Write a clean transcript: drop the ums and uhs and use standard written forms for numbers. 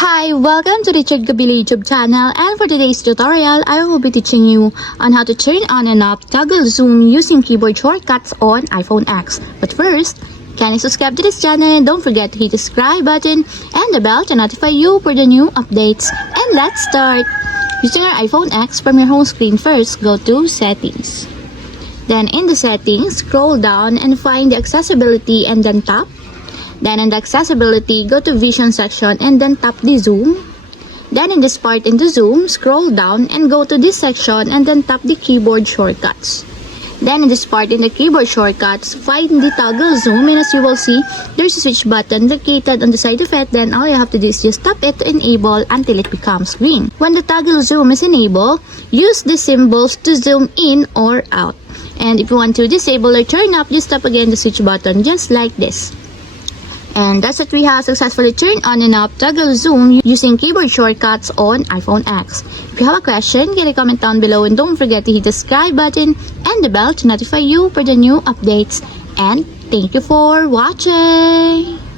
Hi, welcome to the Richard Gabili YouTube channel, and for today's tutorial, I will be teaching you on how to turn on and off toggle zoom using keyboard shortcuts on iPhone X. But first, can you subscribe to this channel and don't forget to hit the subscribe button and the bell to notify you for the new updates. And let's start! Using our iPhone X, from your home screen first, go to Settings. Then in the Settings, scroll down and find the Accessibility and then tap. Then in the accessibility, go to vision section and then tap the zoom. Then in this part in the zoom, scroll down and go to this section and then tap the keyboard shortcuts. Then in this part in the keyboard shortcuts, find the toggle zoom, and as you will see, there's a switch button located on the side of it. Then all you have to do is just tap it to enable until it becomes green. When the toggle zoom is enabled, use the symbols to zoom in or out. And if you want to disable or turn up, just tap again the switch button just like this. And that's what we have successfully turned on and off toggle zoom using keyboard shortcuts on iPhone X. If you have a question, get a comment down below and don't forget to hit the subscribe button and the bell to notify you for the new updates. And thank you for watching!